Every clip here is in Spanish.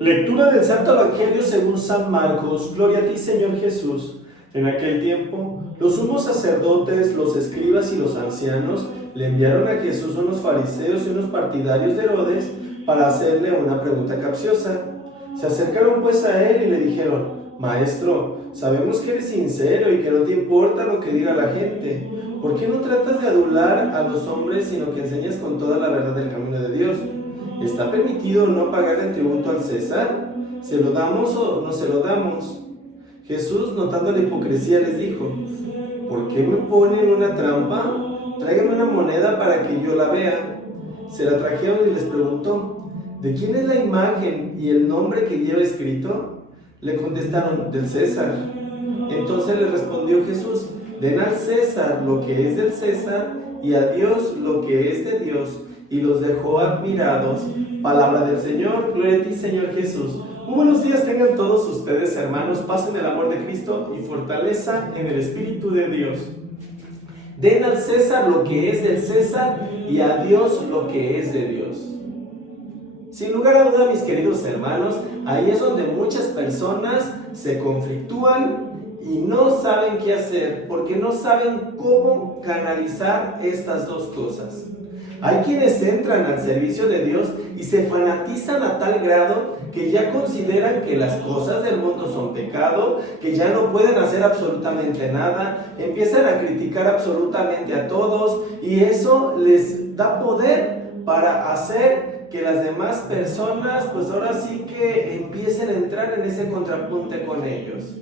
Lectura del Santo Evangelio según San Marcos. Gloria a ti, Señor Jesús. En aquel tiempo, los sumos sacerdotes, los escribas y los ancianos le enviaron a Jesús unos fariseos y unos partidarios de Herodes para hacerle una pregunta capciosa. Se acercaron pues a él y le dijeron: Maestro, sabemos que eres sincero y que no te importa lo que diga la gente. ¿Por qué no tratas de adular a los hombres, sino que enseñas con toda la verdad del camino de Dios? ¿Está permitido no pagar el tributo al César? ¿Se lo damos o no se lo damos? Jesús, notando la hipocresía, les dijo: ¿Por qué me ponen una trampa? Tráiganme una moneda para que yo la vea. Se la trajeron y les preguntó: ¿de quién es la imagen y el nombre que lleva escrito? Le contestaron: del César. Entonces les respondió Jesús: den al César lo que es del César y a Dios lo que es de Dios. Y los dejó admirados. Palabra del Señor. Gloria a ti, Señor Jesús. Muy buenos días tengan todos ustedes, hermanos. Paz en el amor de Cristo y fortaleza en el Espíritu de Dios. Den al César lo que es del César y a Dios lo que es de Dios. Sin lugar a duda, mis queridos hermanos, ahí es donde muchas personas se conflictúan y no saben qué hacer, porque no saben cómo canalizar estas dos cosas. Hay quienes entran al servicio de Dios y se fanatizan a tal grado que ya consideran que las cosas del mundo son pecado, que ya no pueden hacer absolutamente nada, empiezan a criticar absolutamente a todos y eso les da poder para hacer que las demás personas pues ahora sí que empiecen a entrar en ese contrapunte con ellos.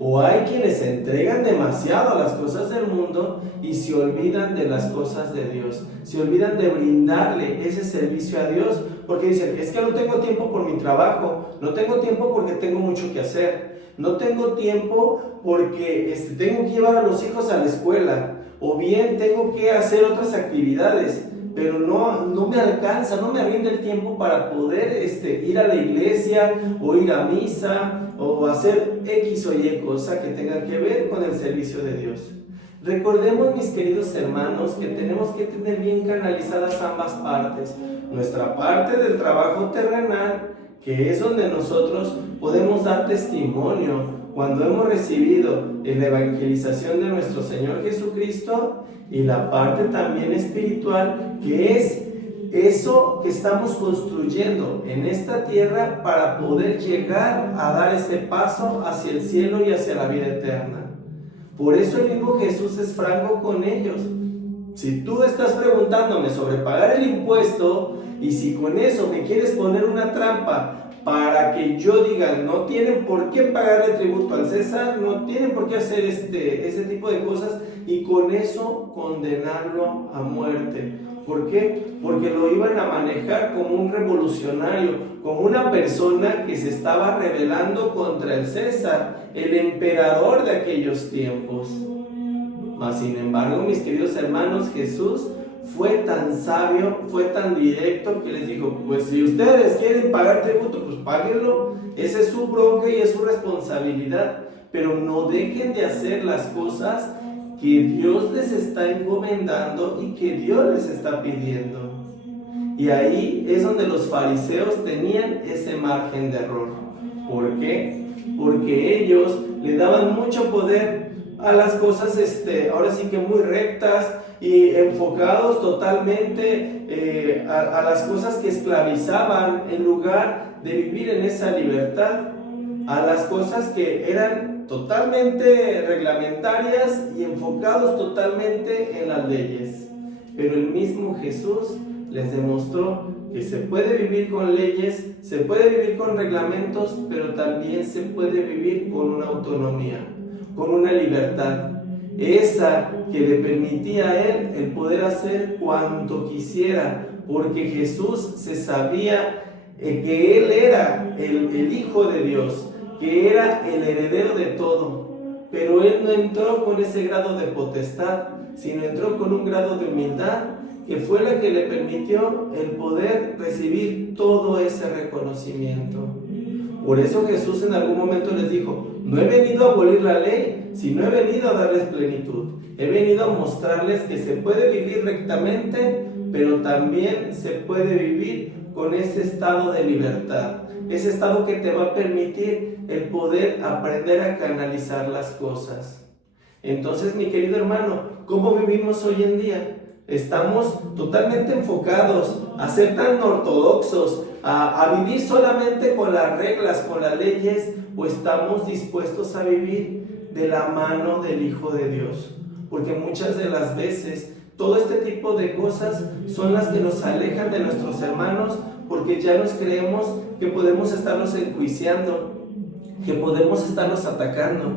O hay quienes se entregan demasiado a las cosas del mundo y se olvidan de las cosas de Dios, se olvidan de brindarle ese servicio a Dios, porque dicen: es que no tengo tiempo por mi trabajo, no tengo tiempo porque tengo mucho que hacer, no tengo tiempo porque tengo que llevar a los hijos a la escuela, o bien tengo que hacer otras actividades, pero no me alcanza, no me rinde el tiempo para poder ir a la iglesia o ir a misa o hacer X o Y cosa que tenga que ver con el servicio de Dios. Recordemos, mis queridos hermanos, que tenemos que tener bien canalizadas ambas partes. Nuestra parte del trabajo terrenal, que es donde nosotros podemos dar testimonio cuando hemos recibido la evangelización de nuestro Señor Jesucristo, y la parte también espiritual, que es eso que estamos construyendo en esta tierra para poder llegar a dar ese paso hacia el cielo y hacia la vida eterna. Por eso el mismo Jesús es franco con ellos. Si tú estás preguntándome sobre pagar el impuesto y si con eso me quieres poner una trampa para que yo diga: no tienen por qué pagarle tributo al César, no tienen por qué hacer ese tipo de cosas, y con eso condenarlo a muerte. ¿Por qué? Porque lo iban a manejar como un revolucionario, como una persona que se estaba rebelando contra el César, el emperador de aquellos tiempos. Mas sin embargo, mis queridos hermanos, Jesús fue tan sabio, fue tan directo, que les dijo: pues si ustedes quieren pagar tributo, pues páguenlo, esa es su bronca y es su responsabilidad, pero no dejen de hacer las cosas que Dios les está encomendando y que Dios les está pidiendo. Y ahí es donde los fariseos tenían ese margen de error. ¿Por qué? Porque ellos le daban mucho poder a las cosas, ahora sí que muy rectas, y enfocados totalmente a las cosas que esclavizaban, en lugar de vivir en esa libertad, a las cosas que eran totalmente reglamentarias y enfocados totalmente en las leyes. Pero el mismo Jesús les demostró que se puede vivir con leyes, se puede vivir con reglamentos, pero también se puede vivir con una autonomía, con una libertad, esa que le permitía a él el poder hacer cuanto quisiera, porque Jesús se sabía que él era el Hijo de Dios, que era el heredero de todo, pero él no entró con ese grado de potestad, sino entró con un grado de humildad, que fue la que le permitió el poder recibir todo ese reconocimiento. Por eso Jesús en algún momento les dijo: no he venido a abolir la ley, sino he venido a darles plenitud. He venido a mostrarles que se puede vivir rectamente, pero también se puede vivir con ese estado de libertad, ese estado que te va a permitir el poder aprender a canalizar las cosas. Entonces, mi querido hermano, ¿cómo vivimos hoy en día? Estamos totalmente enfocados a ser tan ortodoxos, a vivir solamente con las reglas, con las leyes, o estamos dispuestos a vivir de la mano del Hijo de Dios. Porque muchas de las veces todo este tipo de cosas son las que nos alejan de nuestros hermanos, porque ya nos creemos que podemos estarlos enjuiciando, que podemos estarlos atacando,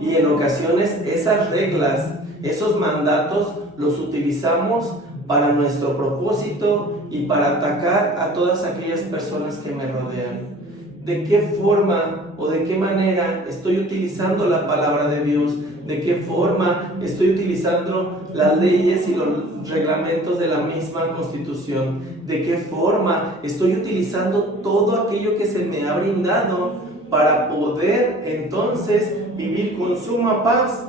y en ocasiones esas reglas, esos mandatos los utilizamos para nuestro propósito y para atacar a todas aquellas personas que me rodean. ¿De qué forma o de qué manera estoy utilizando la palabra de Dios? ¿De qué forma estoy utilizando las leyes y los reglamentos de la misma Constitución? ¿De qué forma estoy utilizando todo aquello que se me ha brindado para poder entonces vivir con suma paz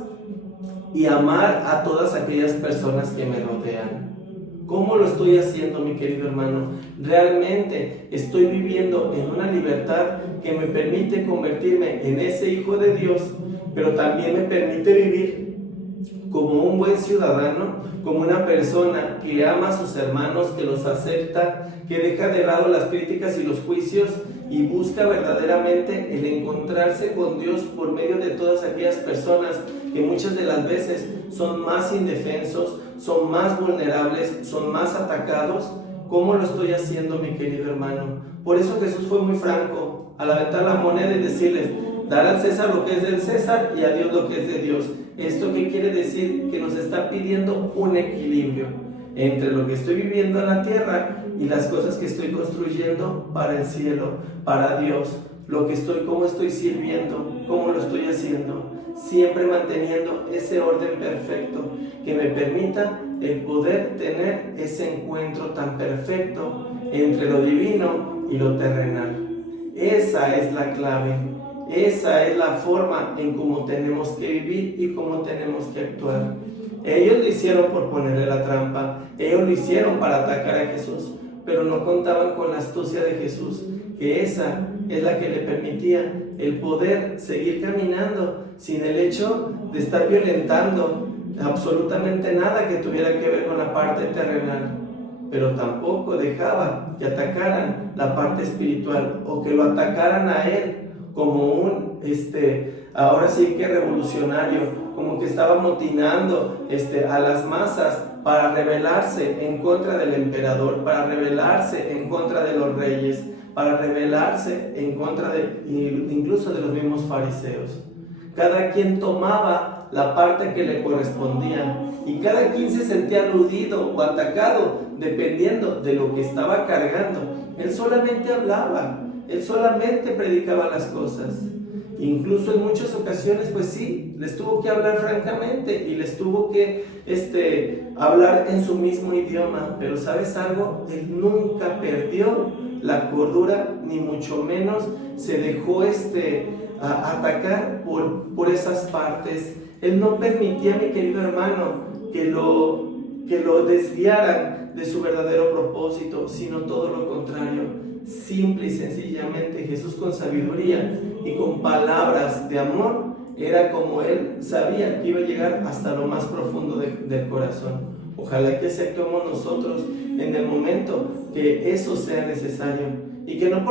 y amar a todas aquellas personas que me rodean? ¿Cómo lo estoy haciendo, mi querido hermano? ¿Realmente estoy viviendo en una libertad que me permite convertirme en ese hijo de Dios, pero también me permite vivir como un buen ciudadano, como una persona que ama a sus hermanos, que los acepta, que deja de lado las críticas y los juicios y busca verdaderamente el encontrarse con Dios por medio de todas aquellas personas que muchas de las veces son más indefensos, son más vulnerables, son más atacados? ¿Cómo lo estoy haciendo, mi querido hermano? Por eso Jesús fue muy franco al aventar la moneda y decirles: dar al César lo que es del César y a Dios lo que es de Dios. ¿Esto qué quiere decir? Que nos está pidiendo un equilibrio entre lo que estoy viviendo en la tierra y las cosas que estoy construyendo para el cielo, para Dios. Cómo estoy sirviendo, cómo lo estoy haciendo, siempre manteniendo ese orden perfecto que me permita el poder tener ese encuentro tan perfecto entre lo divino y lo terrenal. Esa es la clave, esa es la forma en cómo tenemos que vivir y cómo tenemos que actuar. Ellos lo hicieron por ponerle la trampa, ellos lo hicieron para atacar a Jesús, pero no contaban con la astucia de Jesús, que esa es la que le permitía el poder seguir caminando sin el hecho de estar violentando absolutamente nada que tuviera que ver con la parte terrenal, pero tampoco dejaba que atacaran la parte espiritual o que lo atacaran a él como un ahora sí que revolucionario, como que estaba motinando a las masas para rebelarse en contra del emperador, para rebelarse en contra de los reyes, para rebelarse en contra incluso de los mismos fariseos. Cada quien tomaba la parte que le correspondía y cada quien se sentía aludido o atacado dependiendo de lo que estaba cargando. Él solamente hablaba, él solamente predicaba las cosas. Incluso en muchas ocasiones, pues sí, les tuvo que hablar francamente y les tuvo que hablar en su mismo idioma. Pero ¿sabes algo? Él nunca perdió la cordura, ni mucho menos se dejó atacar por esas partes. Él no permitía, mi querido hermano, que lo desviaran de su verdadero propósito, sino todo lo contrario. Simple y sencillamente Jesús, con sabiduría y con palabras de amor, era como él sabía que iba a llegar hasta lo más profundo del corazón. Ojalá que así actuemos nosotros en el momento que eso sea necesario y que no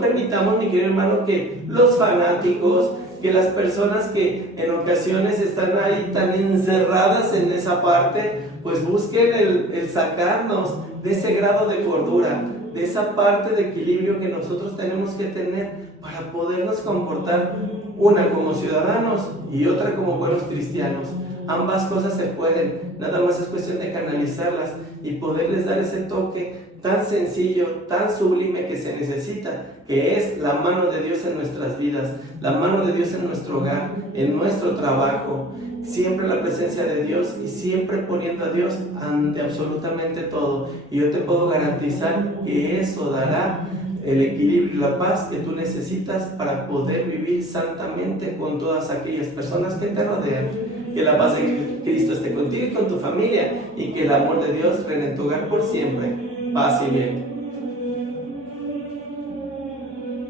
permitamos, mi querido hermano, que los fanáticos, que las personas que en ocasiones están ahí tan encerradas en esa parte, pues busquen el sacarnos de ese grado de cordura, de esa parte de equilibrio que nosotros tenemos que tener para podernos comportar, una como ciudadanos y otra como buenos cristianos. Ambas cosas se pueden, nada más es cuestión de canalizarlas y poderles dar ese toque tan sencillo, tan sublime que se necesita, que es la mano de Dios en nuestras vidas, la mano de Dios en nuestro hogar, en nuestro trabajo, siempre la presencia de Dios y siempre poniendo a Dios ante absolutamente todo. Y yo te puedo garantizar que eso dará el equilibrio y la paz que tú necesitas para poder vivir santamente con todas aquellas personas que te rodean. Que la paz de Cristo esté contigo y con tu familia, y que el amor de Dios reine en tu hogar por siempre. Paz y bien.